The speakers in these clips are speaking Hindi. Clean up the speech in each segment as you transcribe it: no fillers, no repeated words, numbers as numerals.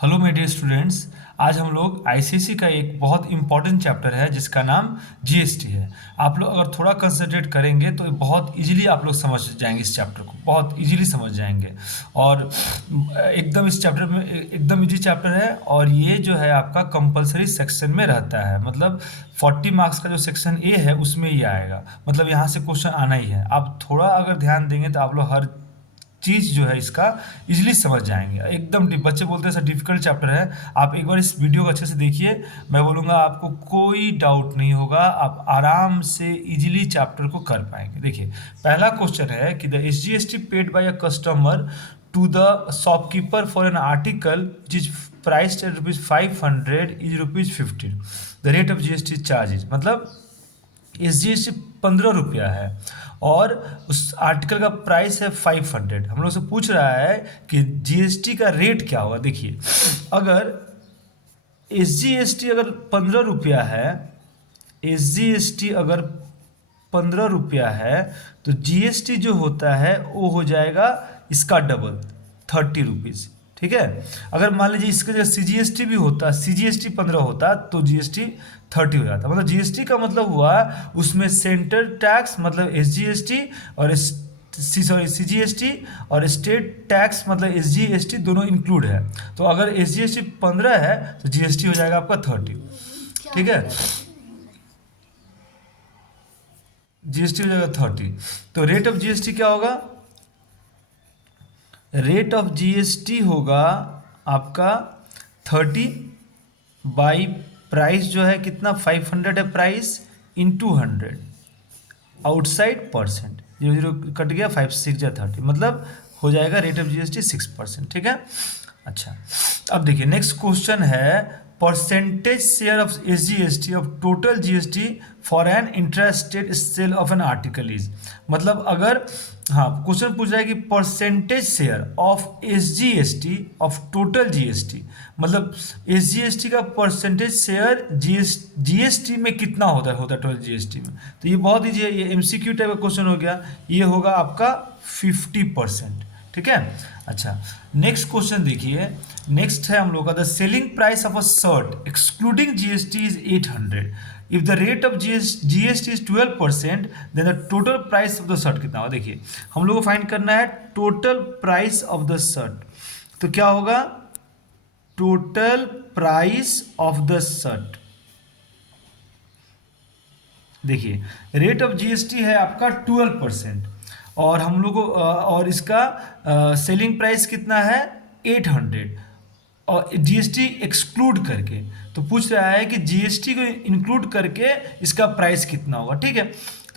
Hello my dear students. आज हम लोग आईसीएसई का एक बहुत इंपॉर्टेंट चैप्टर है जिसका नाम जीएसटी है। आप लोग अगर थोड़ा कंसंट्रेट करेंगे तो बहुत इजीली आप लोग समझ जाएंगे, इस चैप्टर को बहुत इजीली समझ जाएंगे। और एकदम इस चैप्टर में एकदम इजी चैप्टर है, और ये जो है आपका कंपलसरी सेक्शन में रहता है। मतलब 40 मार्क्स का जो सेक्शन ए है उसमें ये आएगा, मतलब यहाँ से क्वेश्चन आना ही है। आप थोड़ा अगर ध्यान देंगे तो आप लोग हर चीज़ जो है इसका इजीली समझ जाएंगे। एकदम बच्चे बोलते हैं सर डिफिकल्ट चैप्टर है, आप एक बार इस वीडियो को अच्छे से देखिए। मैं बोलूँगा आपको कोई डाउट नहीं होगा, आप आराम से इजीली चैप्टर को कर पाएंगे। देखिए, पहला क्वेश्चन है कि the SGST paid by a customer to the shopkeeper for an article which is priced at ₹500 is ₹15। The rate of GST charges, मतलब एसजीएसटी 15 रुपया है और उस आर्टिकल का प्राइस है 500। हम लोग से पूछ रहा है कि जीएसटी का रेट क्या होगा। देखिए, अगर एसजीएसटी अगर 15 रुपया है, एसजीएसटी अगर 15 रुपया है तो जीएसटी जो होता है वो हो जाएगा इसका डबल, 30 रुपीज़। ठीक है, अगर मान लीजिए इसका जो सीजीएसटी भी होता, सीजीएसटी 15 होता तो जीएसटी 30 हो जाता। मतलब जीएसटी का मतलब हुआ उसमें सेंटर टैक्स मतलब एसजीएसटी और सीजीएसटी और स्टेट टैक्स मतलब एसजीएसटी दोनों इंक्लूड है। तो अगर एसजीएसटी 15 है तो जीएसटी हो जाएगा आपका 30। ठीक है, जीएसटी हो जाएगा 30। तो रेट ऑफ जीएसटी क्या होगा? रेट ऑफ जीएसटी होगा आपका 30 बाई प्राइस जो है कितना 500 है price, into 100 outside percent, 0 cut गया, 5 6 या 30, मतलब हो जाएगा रेट ऑफ जीएसटी 6%। ठीक है, अच्छा अब देखिए नेक्स्ट क्वेश्चन है percentage share of SGST of total GST for an intrastate sale of an article is. मतलब अगर हाँ क्वेश्चन पूछ रहा है कि percentage share of SGST of total GST, मतलब एसजीएसटी का परसेंटेज शेयर जीएसटी में कितना होता है टोटल जीएसटी में। तो ये बहुत ईजी है, ये एमसीक्यू टाइप का क्वेश्चन हो गया। ये होगा आपका 50%। ठीक है, अच्छा नेक्स्ट क्वेश्चन देखिए। नेक्स्ट है हम लोग का the selling price of a shirt excluding GST is 800। If the rate of GST is 12% then the total price of the shirt कितना होगा। देखिए, हम लोग को फाइंड करना है total price of the shirt. तो क्या होगा? Total price of the shirt. देखिए, रेट ऑफ जीएसटी है आपका 12% और हम लोग को और इसका सेलिंग प्राइस कितना है 800 और जीएसटी एक्सक्लूड करके। तो पूछ रहा है कि जीएसटी को इंक्लूड करके इसका प्राइस कितना होगा। ठीक है,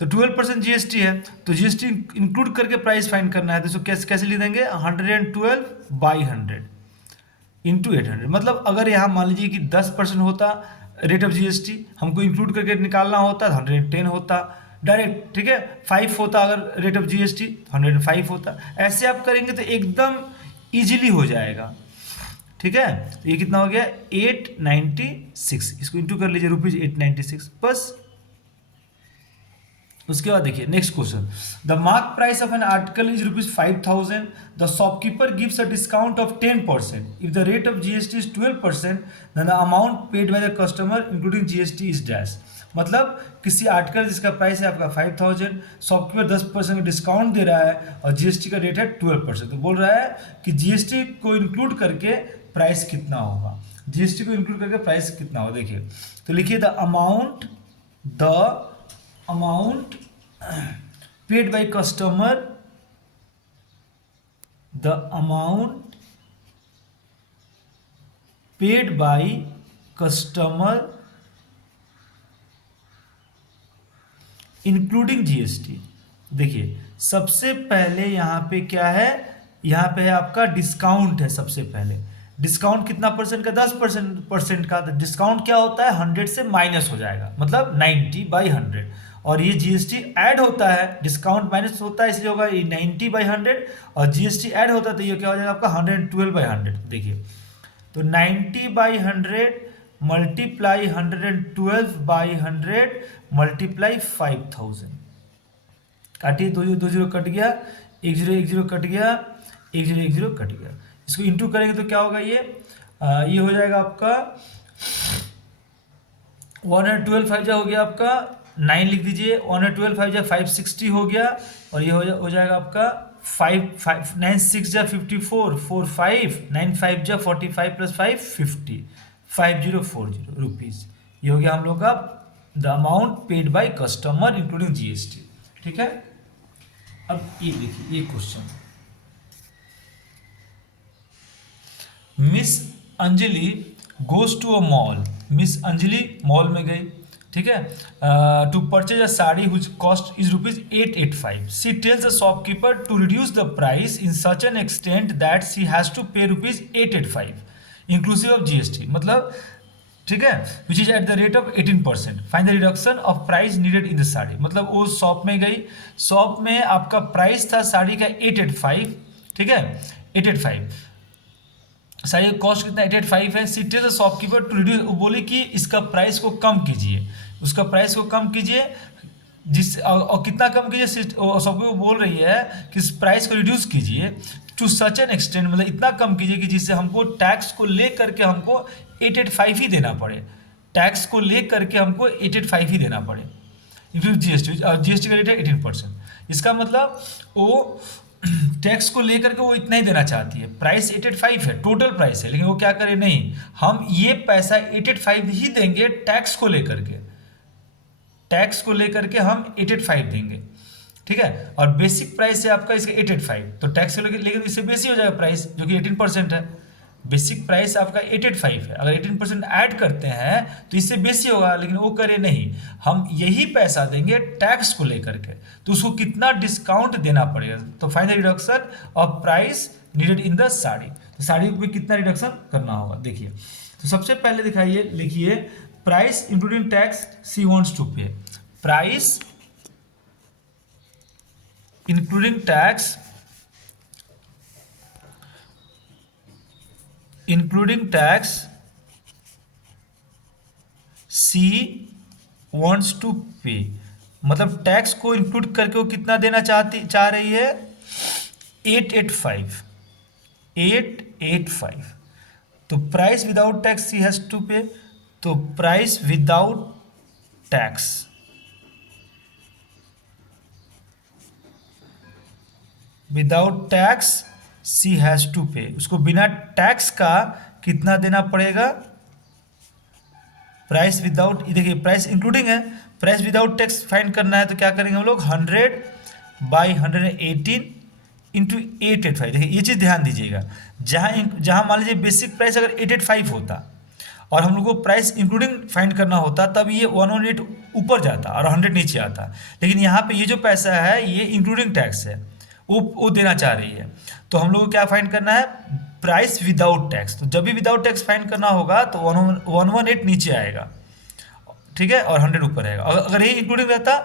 तो 12% जीएसटी है तो जीएसटी इंक्लूड करके प्राइस फाइंड करना है। तो इसको कैसे कैसे लिख देंगे, 112 बाई 100 इंटू 800। मतलब अगर यहाँ मान लीजिए कि 10% होता रेट ऑफ जीएसटी, हमको इंक्लूड करके निकालना होता तो 110 होता डायरेक्ट। ठीक है, 5 होता अगर रेट ऑफ जीएसटी 105 होता। ऐसे आप करेंगे तो एकदम इजीली हो जाएगा। ठीक है, तो ये कितना हो गया 896, इसको इंटू कर लीजिए ₹896 बस। उसके बाद देखिए next question, the mark price of an article is ₹5000। The shopkeeper gives a discount of 10%। If the rate of GST is 12% then the amount paid by the customer including GST is dash. मतलब किसी आर्टिकल जिसका प्राइस है आपका 5000, शॉपकीपर 10% का डिस्काउंट दे रहा है और जीएसटी का रेट है 12%। तो बोल रहा है कि जीएसटी को इंक्लूड करके प्राइस कितना होगा, जीएसटी को इंक्लूड करके प्राइस कितना होगा। देखिए, तो लिखिए the amount paid by customer, the amount paid by customer including GST. देखिए, सबसे पहले यहाँ पे क्या है, यहाँ पे है आपका डिस्काउंट है। सबसे पहले डिस्काउंट कितना परसेंट का, 10% का। डिस्काउंट क्या होता है, 100 से माइनस हो जाएगा, मतलब 90 बाई 100। और ये जीएसटी ऐड होता है, डिस्काउंट माइनस होता है इसलिए होगा ये 90 बाई 100, और जीएसटी ऐड होता है तो ये क्या हो जाएगा आपका 112 बाई 100। देखिए, तो 90 बाई 100 मल्टीप्लाई 112 बाई 100 मल्टीप्लाई 5000, काटिए, दो जीरो कट गया, एक जीरो कट गया, एक जीरो कट गया। इसको इंटू करेंगे तो क्या होगा ये ये हो जाएगा आपका 112 5 जा हो गया आपका 9 लिख दीजिए, 112 5 जा 560 हो गया, और ये हो जाएगा आपका 9 6 जा 54, 4 5 9 5 जा 45 प्लस 5 50, 5040 रुपीज़। ये हो गया हम लोग का the amount paid by customer including GST. ठीक है, अब ये देखिए ये question, miss Anjali goes to a mall, miss Anjali mall में गई, ठीक है, to purchase a sari which cost is ₹885. She tells the shopkeeper to reduce the price in such an extent that she has to pay ₹885 inclusive of GST, मतलब ठीक है, which is at the rate of 18%, find the reduction of price needed in the sari. मतलब वो शॉप में गई, शॉप में आपका प्राइस था साड़ी का 885, ठीक है, 885, साड़ी का कॉस्ट कितना 885 है। City the shopkeeper to reduce, वो बोली कि इसका प्राइस को कम कीजिए, उसका प्राइस को कम कीजिए, जिस और कितना कम कीजिए, शॉपकीपर बोल रही है कि इस प्राइस को रिड्यूस कीजिए टू सच एन एक्सटेंट, मतलब इतना कम कीजिए कि जिससे हमको टैक्स को ले करके हमको 885 ही देना पड़े, टैक्स को ले करके हमको 885 ही देना पड़े इंक्लूड जीएसटी, और जीएसटी का रेट है 18%। इसका मतलब वो टैक्स को लेकर के वो इतना ही देना चाहती है, प्राइस 885 है, टोटल प्राइस है, लेकिन वो क्या करे, नहीं हम ये पैसा 885 ही देंगे, टैक्स को लेकर के, टैक्स को लेकर के हम 885 देंगे, ठीक है, और बेसिक प्राइस है आपका इसका 885, तो टैक्स को लेकर इससे बेसी हो जाएगा प्राइस, जो कि 18% है। बेसिक प्राइस आपका 885 है, अगर 18% ऐड करते हैं तो इससे बेसी होगा, लेकिन वो करे नहीं, हम यही पैसा देंगे टैक्स को लेकर के, तो उसको कितना डिस्काउंट देना पड़ेगा, तो find the reduction of price needed in the sari, तो साड़ी पे कितना रिडक्शन करना होगा देखिए। तो सबसे पहले दिखाइए, लिखिए price including tax she wants to pay, price including tax, including tax she wants to pay, मतलब टैक्स को इंक्लूड करके वो कितना देना चाह रही है 885, 885, तो price without tax she has to pay, तो price without tax, without tax she has to pay, उसको बिना टैक्स का कितना देना पड़ेगा, प्राइस विदाउट, देखिए प्राइस इंक्लूडिंग है, प्राइस विदाउट टैक्स फाइंड करना है, तो क्या करेंगे हम लोग 100/118 इंटू 885। देखिए ये चीज़ ध्यान दीजिएगा, जहाँ मान लीजिए बेसिक प्राइस अगर 885 होता और हम लोग को प्राइस इंक्लूडिंग फाइंड करना होता, तब ये 118 ऊपर जाता और 100 नीचे आता, लेकिन यहाँ पे ये जो पैसा है ये इंक्लूडिंग टैक्स है, वो देना चाह रही है, तो हम लोग को क्या फाइंड करना है, प्राइस विदाउट टैक्स, तो जब भी विदाउट टैक्स फाइंड करना होगा तो 118 नीचे आएगा, ठीक है, और 100 ऊपर आएगा। अगर ये इंक्लूडिंग रहता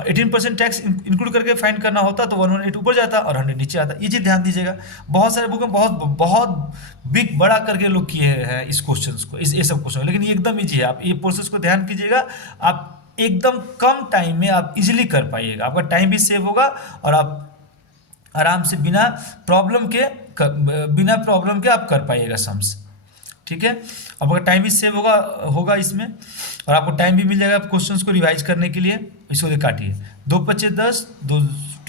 18% टैक्स इंक्लूड करके फाइंड करना होता तो 118 ऊपर जाता और 100 नीचे आता। ये चीज़ ध्यान दीजिएगा, बहुत सारे बुक में बहुत बहुत बिग बड़ा करके लोग किए हैं इस क्वेश्चन को, इस ये सब क्वेश्चन, लेकिन ये एकदम ईजी है, आप ये प्रोसेस को ध्यान कीजिएगा, आप एकदम कम टाइम में आप इजीली कर पाइएगा, आपका टाइम भी सेव होगा और आप आराम से बिना प्रॉब्लम के आप कर पाइएगा सम्स, ठीक है। अब अगर टाइम भी सेव होगा इसमें, और आपको टाइम भी मिल जाएगा क्वेश्चंस को रिवाइज करने के लिए। इसको काटिए, 2 × 5 = 10, 2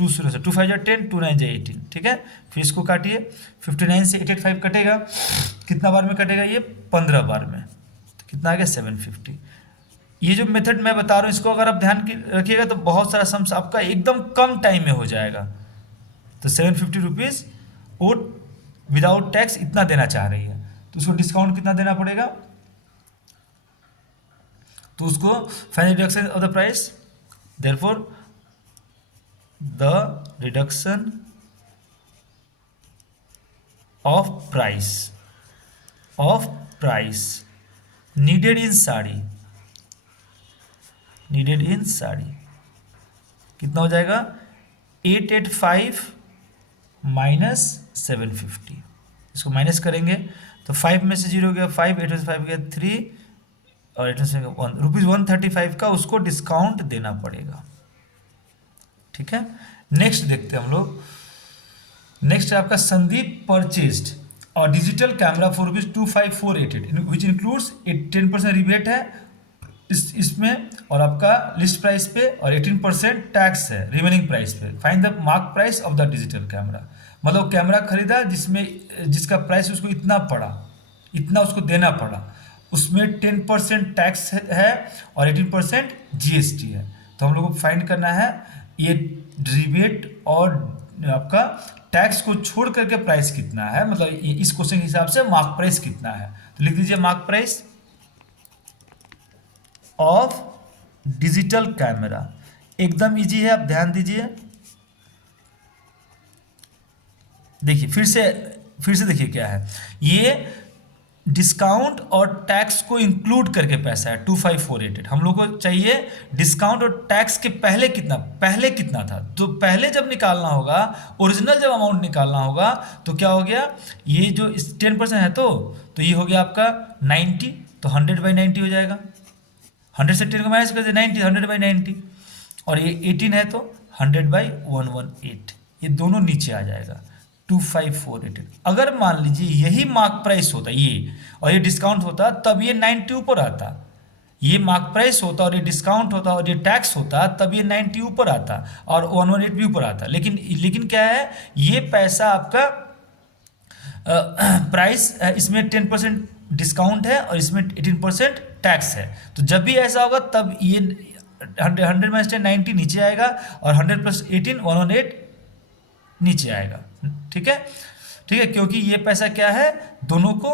0 से 2 5 = 10, 2 9 = 18, ठीक है। फिर इसको काटिए, 59 से 885 कटेगा, कितना बार में कटेगा ये 15 बार में, तो कितना आ गया 750। ये जो मेथड मैं बता रहा हूँ इसको अगर आप ध्यान रखिएगा तो बहुत सारा सम्स आपका एकदम कम टाइम में हो जाएगा। तो 750 रुपीज़ वो विदाउट टैक्स इतना देना चाह रही है, तो उसको डिस्काउंट कितना देना पड़ेगा, तो उसको final reduction of the price, therefore the reduction of price needed in sari कितना हो जाएगा 885 माइनस 750, इसको माइनस करेंगे तो 5 में से 0 गया 5, 8 में से 5 गया 3 और 8 में से 1, ₹135 का उसको डिस्काउंट देना पड़ेगा, ठीक है। नेक्स्ट देखते हैं हम लोग, नेक्स्ट है आपका संदीप परचेज्ड और digital camera for ₹25,488 which includes 10% rebate है इसमें, और आपका लिस्ट प्राइस पे, और 18% टैक्स है रिमेनिंग प्राइस पे। Find the mark price of the digital camera. मतलब कैमरा खरीदा जिसका प्राइस उसको इतना पड़ा, इतना उसको देना पड़ा, उसमें 10% टैक्स है और 18% जीएसटी है। तो हम लोग को फाइंड करना है ये रिबेट और आपका टैक्स को छोड़ करके प्राइस कितना है, मतलब इस क्वेश्चन के हिसाब से मार्क प्राइस कितना है। तो लिख दीजिए mark price of digital camera. एकदम इजी है, आप ध्यान दीजिए। देखिए फिर से देखिए क्या है ये, डिस्काउंट और टैक्स को इंक्लूड करके पैसा है 25,488। हम लोग को चाहिए डिस्काउंट और टैक्स के पहले कितना था। तो पहले जब निकालना होगा, ओरिजिनल जब अमाउंट निकालना होगा, तो क्या हो गया, ये जो 10% है तो ये हो गया आपका 90, तो 100/90 हो जाएगा। 100 से 10 को माइनस कर दिया 90, 100/90। और ये 18 है तो 100/118, ये दोनों नीचे आ जाएगा 25,488। अगर मान लीजिए यही मार्क प्राइस होता ये, और ये डिस्काउंट होता, तब ये 90 ऊपर आता। ये मार्क प्राइस होता और ये डिस्काउंट होता और ये टैक्स होता, तब ये 90 ऊपर आता और 118 भी ऊपर आता। लेकिन क्या है, ये पैसा आपका प्राइस, इसमें 10% डिस्काउंट है और इसमें 18% टैक्स है। तो जब भी ऐसा होगा तब ये 100 में 90 नीचे आएगा और 100 + 18 118 नीचे आएगा। ठीक है, क्योंकि ये पैसा क्या है, दोनों को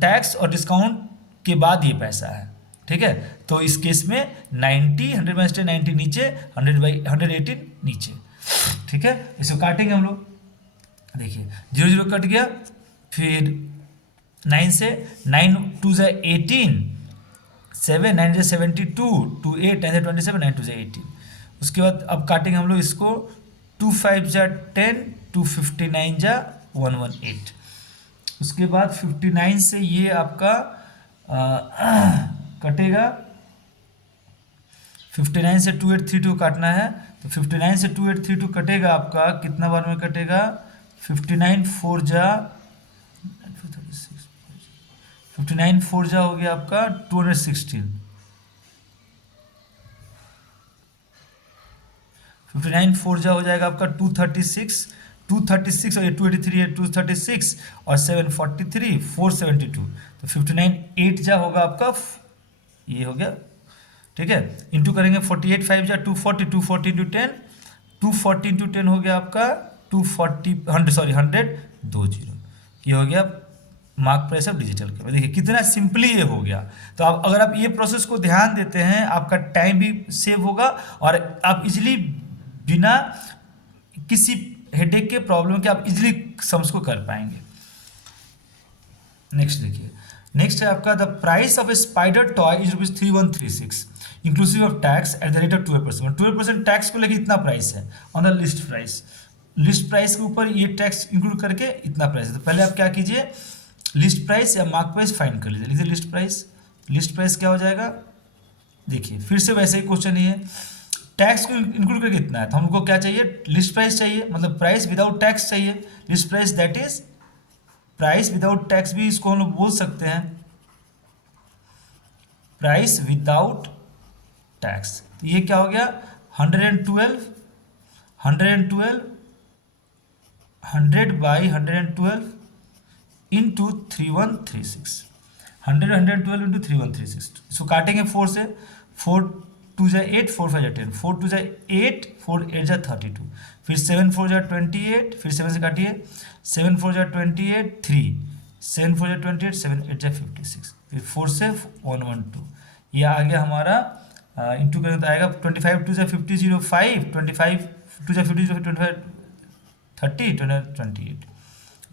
टैक्स और डिस्काउंट के बाद ये पैसा है। ठीक है, तो इस केस में 90, 100 में 90 नीचे, 100/118 नीचे। ठीक है, इसको काटेंगे हम लोग। देखिए 0 कट गया, फिर 9 से 9 2 ज़ा 18, 7 9 ज़ा 72, 2 8 9 ज़ा 27, 9 2 ज़ा 18। उसके बाद अब काटेंगे हम लोग इसको, 2 5 ज़ा 10, 2 59 ज़ा 118। उसके बाद 59 से ये आपका कटेगा, 59 से 2832 काटना है, तो 59 से 2832 कटेगा आपका कितना बार में कटेगा, 59 4 जा 59 4 जा हो गया आपका 216, 59 4 जा हो जाएगा आपका 236 और ये 283 है, 236 और 743 472, तो 59 8 जा होगा आपका, ये हो गया। ठीक है, इंटू करेंगे 48 5 जा 240, 240 इंटू 10, 240 इंटू 10 हो गया आपका 100 ये हो गया mark price of digital camera. देखिए कितना सिंपली ये हो गया। तो आप अगर आप ये प्रोसेस को ध्यान देते हैं, आपका टाइम भी सेव होगा और आप इजीली बिना किसी हेडेक के, प्रॉब्लम के, आप इजीली सम्स को कर पाएंगे। नेक्स्ट देखिए, नेक्स्ट है आपका the price of A spider toy is ₹3136 inclusive of tax at the rate of 12%। 12% tax को लेके इतना प्राइस है on the list price. List price के ऊपर ये टैक्स इंक्लूड करके इतना प्राइस है। तो पहले आप क्या कीजिए, लिस्ट प्राइस या मार्क प्राइस फाइंड कर लीजिए। लिखिए लिस्ट प्राइस क्या हो जाएगा, देखिए फिर से वैसे ही क्वेश्चन ही है, टैक्स को इंक्लूड करके कितना है, तो हमको क्या चाहिए, लिस्ट प्राइस चाहिए, मतलब प्राइस विदाउट टैक्स चाहिए। List price that is price without tax, भी इसको हम लोग बोल सकते हैं प्राइस विदाउट टैक्स। तो ये क्या हो गया, 100/112 100/112 इंटू 3136, 100/112 इंटू 3136। इसको काटेंगे 4 से, 4 2 ज़ा 8, 4 5 ज़ा 10, 4 2 ज़ा 8, 4 8 ज़ा 32, फिर 7 4 ज़ा 28, फिर 7 से काटिए, 7 4 ज़ा 28 3, 7 4 ज़ा 28, 7 8 ज़ा 56, फिर 4 से 112, ये आ गया हमारा। इंटू करें तो आएगा 25 2 ज़ा 50 05, 25 2 ज़ा 50 25 30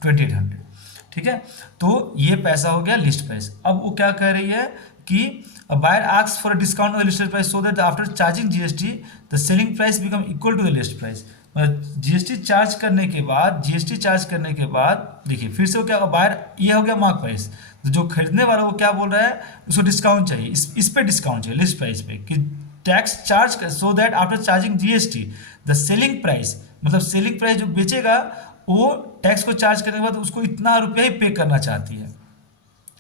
2800। ठीक है, तो ये पैसा हो गया लिस्ट प्राइस। अब वो क्या कह रही है कि buyer asks for a discount on the list price so that after charging GST the selling price become equal to the list price. GST charge करने के बाद देखिए फिर से क्या, बायर ये हो गया मार्क प्राइस, तो जो खरीदने वाला वो क्या बोल रहा है, उसको डिस्काउंट चाहिए, इस पे डिस्काउंट चाहिए लिस्ट प्राइस पे, कि tax charge so that after charging GST the selling price, मतलब सेलिंग प्राइस जो बेचेगा वो टैक्स को चार्ज करने के बाद उसको इतना रुपया ही पे करना चाहती है।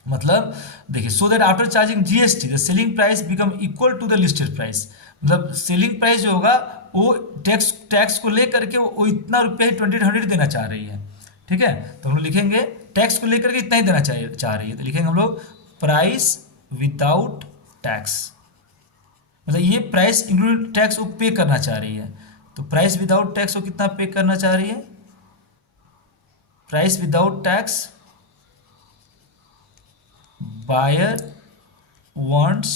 मतलब देखिए, so that after charging GST the selling price become equal to the listed price. मतलब सेलिंग प्राइस जो होगा वो टैक्स को लेकर के वो इतना रुपया ही 2800 देना चाह रही है। ठीक है, तो हम लोग लिखेंगे टैक्स को लेकर के इतना ही देना चाह रही है, तो लिखेंगे हम लोग प्राइस विदाउट टैक्स। मतलब ये प्राइस इंक्लूड टैक्स वो पे करना चाह रही है, तो प्राइस विदाउट टैक्स वो कितना पे करना चाह रही है? Price without tax buyer wants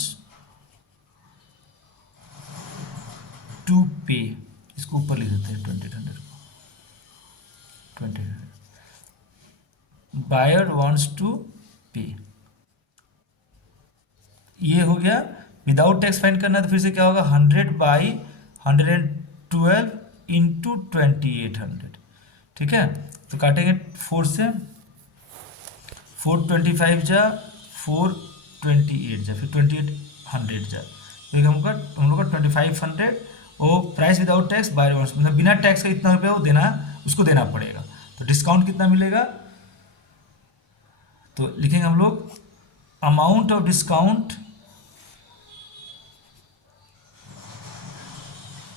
to pay, इसको ऊपर लिख देते हैं 2800 को, 2800 buyer wants to pay। ये हो गया। विदाउट टैक्स फाइंड करना है तो फिर से क्या होगा, 100/112 इंटू 2800। ठीक है, तो काटेंगे 4 से, 425 जा 428 जा फिर 2800 जा, तो हम लोग का 2500 वो प्राइस विदाउट टैक्स बाय वर्स, मतलब बिना टैक्स का इतना रुपया वो देना, उसको देना पड़ेगा। तो डिस्काउंट कितना मिलेगा, तो लिखेंगे हम लोग amount of discount,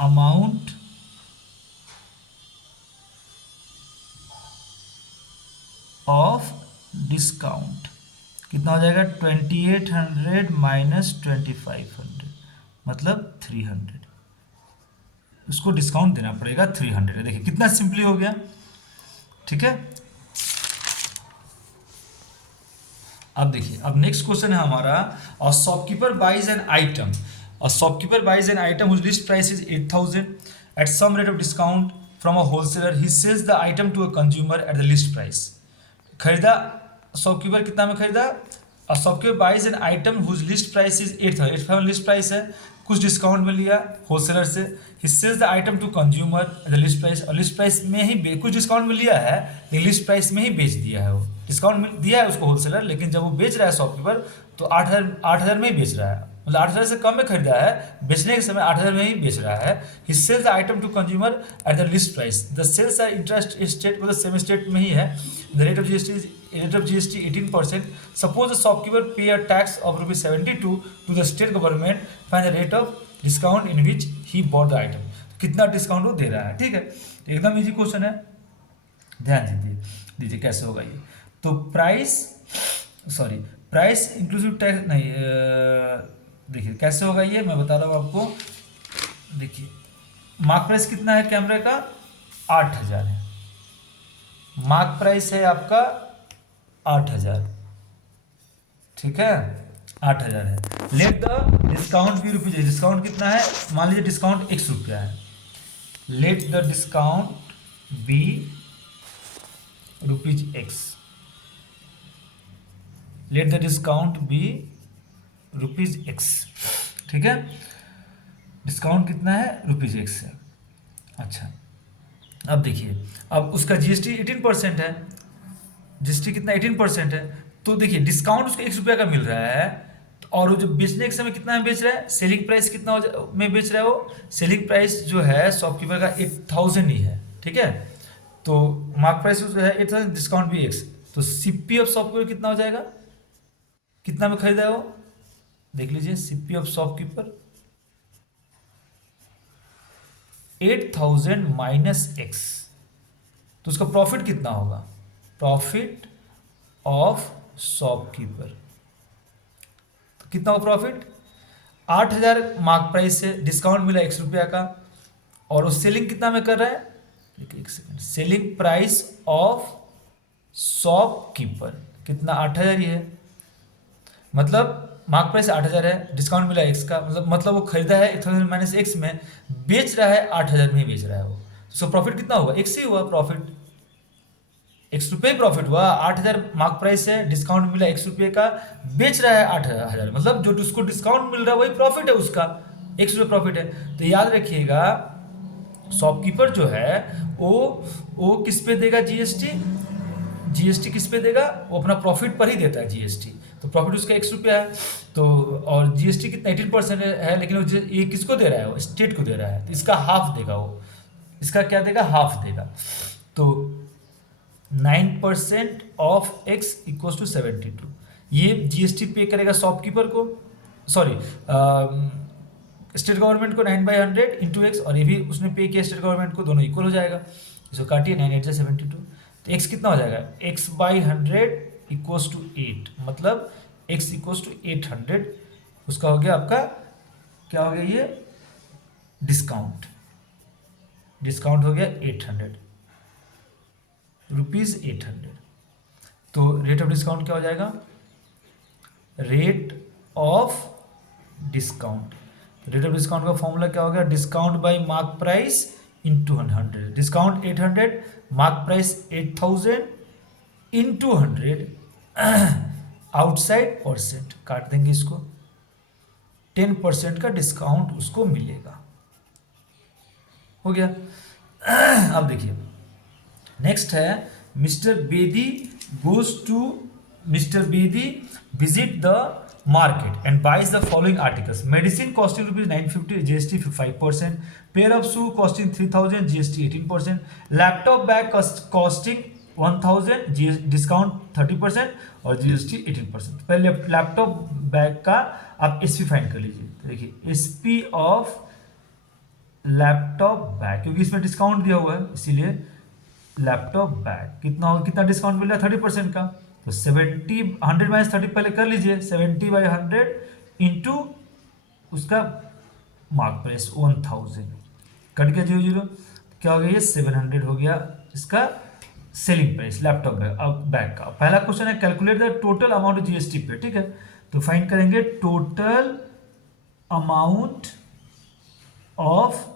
amount of discount कितना हो जाएगा, 2800 माइनस 2500 मतलब 300। उसको डिस्काउंट देना पड़ेगा 300। देखिए कितना सिंपली हो गया। ठीक है, अब देखिए, अब नेक्स्ट क्वेश्चन है हमारा, a shopkeeper buys an item, a shopkeeper buys an item whose list price is 8000 at some rate of discount from a wholesaler, he sells the item to a consumer at the list price. खरीदा, शॉपकीपर कितना में खरीदा, और shopkeeper buys an item whose list price is 8000 list price है, कुछ डिस्काउंट में लिया होलसेलर से, he sells the item to consumer at the list price, और लिस्ट प्राइस में ही कुछ डिस्काउंट में लिया है लेकिन लिस्ट प्राइस में ही बेच दिया है, वो डिस्काउंट में दिया है उसको होलसेलर, लेकिन जब वो बेच रहा है शॉपकीपर तो 8000 में ही बेच रहा है, मतलब 8000 से कम में खरीदा है, बेचने के समय 8000 में ही बेच रहा है। He sells the item to consumer at the list price, the sales are intra state, मतलब सेम स्टेट में ही है। The rate of GST 18%। Suppose the shopkeeper pay a tax of ₹72 to the state government, find the rate of discount in which he bought the item. कितना डिस्काउंट वो दे रहा है। ठीक है, तो एकदम इजी क्वेश्चन है, ध्यान दीजिए कैसे होगा ये। तो प्राइस इंक्लूसिव टैक्स नहीं, देखिए कैसे होगा ये मैं बता रहा हूँ आपको। देखिए मार्क प्राइस कितना है कैमरे का, 8000 है, मार्क प्राइस है आपका 8000। ठीक है, 8000 है। लेट द डिस्काउंट भी रुपीज, डिस्काउंट कितना है, मान लीजिए डिस्काउंट 100 रुपया है, let the discount be ₹X, let the discount be ₹X। ठीक है, डिस्काउंट कितना है, ₹X है। अच्छा, अब देखिए, अब उसका जीएसटी 18% है, जीएसटी कितना 18% है, तो देखिए डिस्काउंट उसको 1 रुपया का मिल रहा है, और वो जो बेचने के समय कितना में बेच रहा है, सेलिंग प्राइस कितना में बेच रहा है, वो सेलिंग प्राइस जो है शॉपकीपर का 8000 ही है। ठीक है, तो मार्क प्राइस जो है 8000, डिस्काउंट भी X, तो सीपी ऑफ शॉपकीपर कितना हो जाएगा, कितना में खरीदा है वो, देख लीजिए, CP of shopkeeper 8000 minus X, तो उसका प्रॉफिट कितना होगा, प्रॉफिट ऑफ शॉपकीपर, तो कितना हो प्रॉफिट, 8000 मार्क प्राइस से डिस्काउंट मिला 1 रुपया का, और वो सेलिंग कितना में कर रहा है, एक second, selling price of shopkeeper कितना 8000 ही है, मतलब मार्क प्राइस 8000 है, डिस्काउंट मिला X का, मतलब वो खरीदा है 8000 माइनस X में, बेच रहा है 8000 में ही बेच रहा है वो, सो प्रॉफिट कितना हुआ, X ही हुआ प्रॉफिट, X रुपये ही प्रॉफिट हुआ। 8000 मार्क प्राइस है, डिस्काउंट मिला 1 रुपये का, बेच रहा है 8000, मतलब जो उसको डिस्काउंट मिल रहा है वही प्रॉफिट है उसका, X रुपये प्रॉफिट है। तो याद रखिएगा शॉपकीपर जो है वो किस पे देगा जीएसटी, जीएसटी किस पे देगा, वो अपना प्रॉफिट पर ही देता है जीएसटी, तो प्रॉफिट उसका 1 रुपया है, तो और जीएसटी कितना 18% है, लेकिन वो ये किसको दे रहा है, वो स्टेट को दे रहा है, तो इसका हाफ देगा वो, इसका क्या देगा, हाफ देगा। तो 9% ऑफ एक्स इक्वल्स टू 72। ये जीएसटी पे करेगा शॉपकीपर को, सॉरी स्टेट गवर्नमेंट को 9/100 इंटू एक्स, और ये भी उसने पे किया स्टेट गवर्नमेंट को, दोनों इक्वल हो जाएगा। इसको काटिए, 9×8=72, तो एक्स कितना हो जाएगा, x/100 इक्वल्स टू 8, मतलब x इक्वल्स टू 800। उसका हो गया आपका, क्या हो गया ये, डिस्काउंट, डिस्काउंट हो गया 800 रुपीज़ 800। तो रेट ऑफ डिस्काउंट क्या हो जाएगा, rate of discount, rate of discount का फॉर्मूला क्या हो गया, discount bye mark price into 100। Discount 800, mark price 8000 into 100, outside percent काट देंगे इसको, 10% का डिस्काउंट उसको मिलेगा। हो गया। अब देखिए नेक्स्ट है, mister Bedi goes to, mister Bedi visit the market and buys the following articles: medicine costing rupees 950, GST 5%; pair of shoe costing 3000, GST 18%; laptop bag costing 1000, discount 30% और जीएसटी 18%। पहले लैपटॉप बैग का आप एसपी फाइंड कर लीजिए। तो देखिए एसपी ऑफ लैपटॉप बैग, क्योंकि इसमें डिस्काउंट दिया हुआ है इसीलिए लैपटॉप बैग कितना हो, कितना डिस्काउंट मिल रहा है, 30% का। तो 70, 100 - 30 पहले कर लीजिए, 70/100 इंटू उसका मार्क प्राइस 1000, कट गया 0 0, क्या हो गया ये 700 हो गया इसका सेलिंग प्राइस लैपटॉप बैग। अब बैग का पहला क्वेश्चन है, calculate the total amount GST पे, ठीक है। तो फाइंड करेंगे total amount of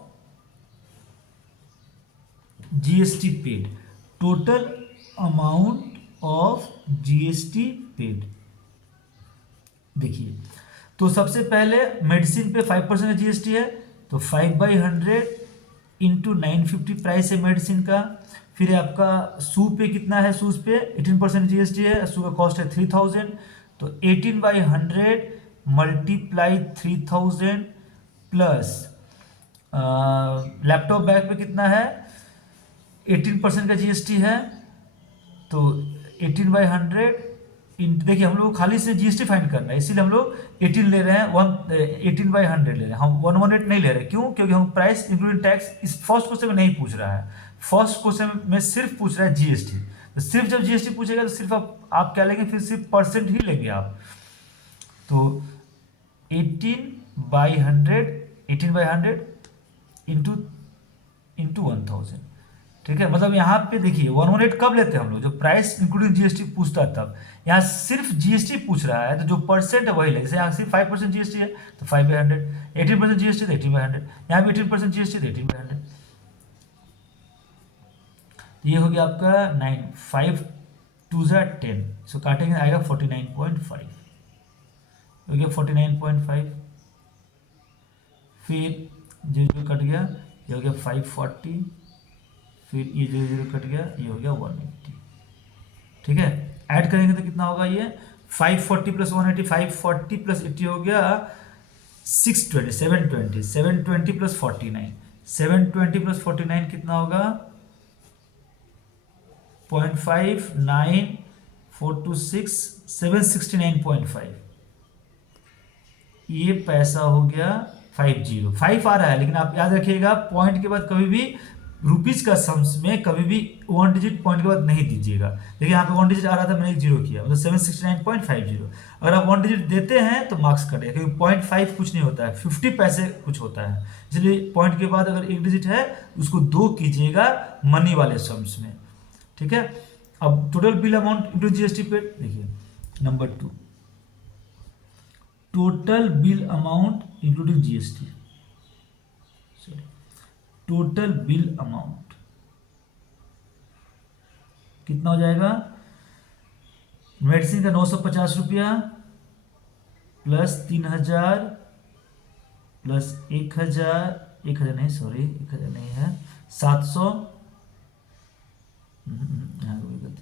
GST paid, total amount of GST paid. देखिए तो सबसे पहले मेडिसिन पे 5% जीएसटी है, तो 5/100 इंटू 950 प्राइस है मेडिसिन का। फिर आपका शू पे कितना है, शूज पे 18% जीएसटी है, शू का कॉस्ट है 3000, तो 18/100 मल्टीप्लाई 3000 प्लस लैपटॉप बैग पे कितना है 18% का जीएसटी है, तो 18/100 देखिए हम लोग खाली से जीएसटी फाइंड करना है, इसीलिए हम लोग 18 ले रहे हैं, 18/100 ले रहे हैं, हम 118 नहीं ले रहे। क्यों, क्योंकि हम प्राइस इंक्लूडिंग टैक्स इस फर्स्ट क्वेश्चन में नहीं पूछ रहा है, फर्स्ट क्वेश्चन में सिर्फ पूछ रहा है जीएसटी। तो सिर्फ जब जीएसटी पूछेगा तो सिर्फ आप क्या लेंगे, फिर सिर्फ परसेंट ही लेंगे आप। तो 18/100 इंटू 1000, ठीक है। मतलब यहाँ पे देखिए 118 कब लेते हैं हम लोग, जो प्राइस इंक्लूडिंग जीएसटी पूछता है तब। यहाँ सिर्फ जीएसटी पूछ रहा है, तो जो परसेंट है वही लेंगे। जैसे यहाँ सिर्फ 5% जीएसटी है तो 5/100, 18% जीएसटी तो 18/100, यहाँ भी 18% जीएसटी तो 18/100। ये हो गया आपका 9, 5 2 10, सो काटेंगे आएगा 49.5, हो गया 49.5। फिर 0 कट गया, ये हो गया 540, फिर ये 0 कट गया, ये हो गया 180, ठीक है। ऐड करेंगे तो कितना होगा ये 540 प्लस 180, 540 प्लस 80 हो गया 620, 720, 720 प्लस 49, 720 प्लस 49 कितना होगा 0.59426, 769.5। ये पैसा हो गया 50, 5 आ रहा है, लेकिन आप याद रखिएगा पॉइंट के बाद कभी भी रुपीज का सम्स में कभी भी 1 डिजिट पॉइंट के बाद नहीं दीजिएगा। देखिए यहाँ पे 1 डिजिट आ रहा था, मैंने 0 किया, मतलब 769.50। अगर आप 1 डिजिट देते हैं तो मार्क्स कटेगा, क्योंकि 0.5 कुछ नहीं होता है, 50 पैसे कुछ होता है। इसलिए पॉइंट के बाद अगर 1 डिजिट है उसको 2 कीजिएगा मनी वाले सम्स में, ठीक है। अब total bill amount into GST paid, देखिए number 2, total bill amount including GST, total bill amount कितना हो जाएगा, मेडिसिन का 950 रुपया प्लस 3000 प्लस 1000 नहीं, सॉरी 1000 नहीं है, 700,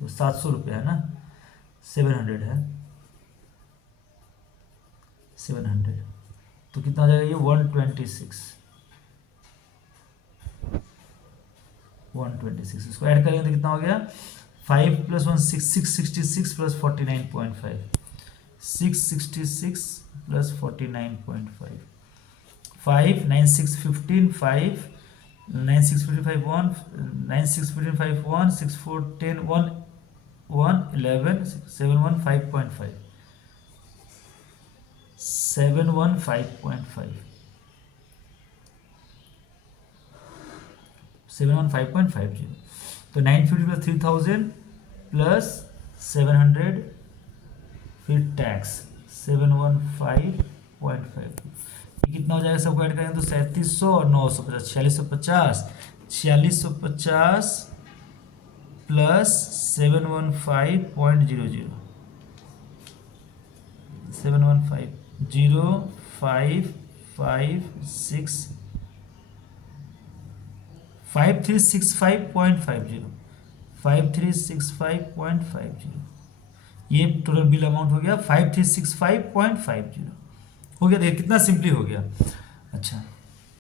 700 रुपया है ना, 700 है, 700, तो कितना हो जाएगा ये 126, इसको ऐड करेंगे तो कितना हो गया 5 प्लस 1 666 प्लस 49.5, 666 प्लस 49.5, 5 9 6 15 5 9 6 15 5 1 9 6 15 5 1 6 4 10 1 1 11 7 1 5.5 7 1 5.5 7 1 5.50, तो 950 प्लस 3000 प्लस 700, फिर टैक्स 715.5, कितना हो जाएगा, सबको ऐड करेंगे तो 3700 और 950 4650, 4650 प्लस 715.00 715.0556 5365.50 5365.50, ये टोटल बिल अमाउंट हो गया 5365.50 हो गया। देखिए कितना सिंपली हो गया। अच्छा